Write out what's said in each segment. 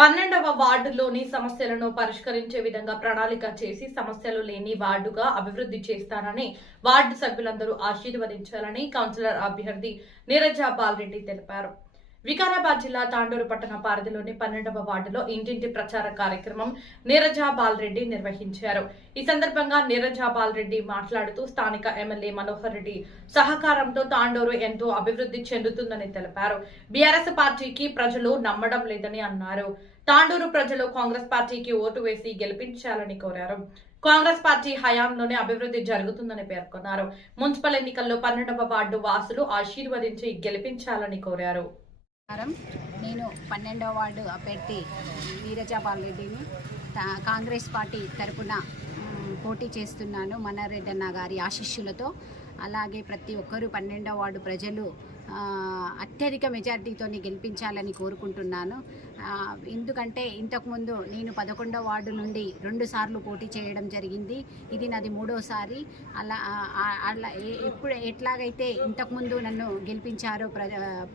12వ వార్డులోని సమస్యలను పరిష్కరించే విధంగా ప్రణాళిక చేసి సమస్యలు లేని వార్డుగా అభివృద్ధి చేస్తానని వార్డు సభ్యులందరూ ఆశీర్వదించాలని కౌన్సిలర్ అభ్యర్థి నీరజ బాలరెడ్డి తెలిపారు. వికారాబాద్ జిల్లా తాండూరు పట్టణ పరిధిలోని 12వ వార్డులో ఇంటింటి ప్రచార కార్యక్రమం నీరజ బాలరెడ్డి నిర్వహించారు. ఈ సందర్భంగా నీరజ బాలరెడ్డి మాట్లాడుతూ స్థానిక ఎమ్మెల్యే మనోహర్ రెడ్డి సహకారంతో తాండూరు ఎంతో అభివృద్ధి చెందుతుందని తెలిపారు. బీఆర్ఎస్ పార్టీకి ప్రజలు నమ్మడం లేదని అన్నారు. తాండూరు ప్రజలు కాంగ్రెస్ పార్టీకి ఓటు వేసి గెలిపించాలని కోరారు. కాంగ్రెస్ పార్టీ హయాంలోనే అభివృద్ధి జరుగుతుందని పేర్కొన్నారు. మున్సిపల్ ఎన్నికల్లో 12వ వార్డు వాసులు ఆశీర్వదించి గెలిపించాలని కోరారు. నేను 12వ వార్డు అభ్యర్థి నీరజ బాలరెడ్డిని కాంగ్రెస్ పార్టీ తరపున పోటీ చేస్తున్నాను. మనోహర్ అన్న గారి ఆశీస్సులతో. అలాగే ప్రతి ఒక్కరూ 12వ వార్డు ప్రజలు అత్యధిక మెజార్టీతో గెలిపించాలని కోరుకుంటున్నాను. ఎందుకంటే ఇంతకుముందు నేను 11వ వార్డు నుండి 2 సార్లు పోటీ చేయడం జరిగింది. ఇది నాది 3వసారి. అలా ఎట్లాగైతే ఇంతకుముందు నన్ను గెలిపించారో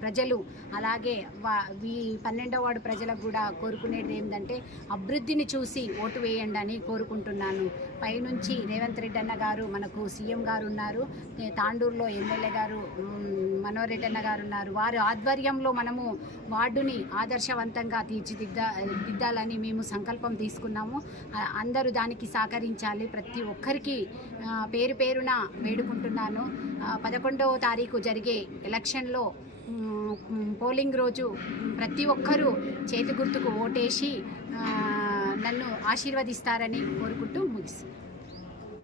ప్రజలు, అలాగే ఈ 12వ వార్డు ప్రజలకు కూడా కోరుకునేది ఏంటంటే అభివృద్ధిని చూసి ఓటు వేయండి అని కోరుకుంటున్నాను. పైనుంచి రేవంత్ రెడ్డి అన్న గారు మనకు సీఎం గారు ఉన్నారు, తాండూరులో ఎమ్మెల్యే గారు మనోహర్ రెడ్డి అన్న గారు ఉన్నారు. వారి ఆధ్వర్యంలో మనము వార్డుని ఆదర్శవంతంగా తీర్చిదిద్దాలని మేము సంకల్పం తీసుకున్నాము. అందరూ దానికి సహకరించాలి. ప్రతి ఒక్కరికి పేరు పేరున వేడుకుంటున్నాను. 11వ తారీఖు జరిగే ఎలక్షన్లో పోలింగ్ రోజు ప్రతి ఒక్కరూ చేతి గుర్తుకు ఓటేసి నన్ను ఆశీర్వదిస్తారని కోరుకుంటూ ముగిస్తున్నాను.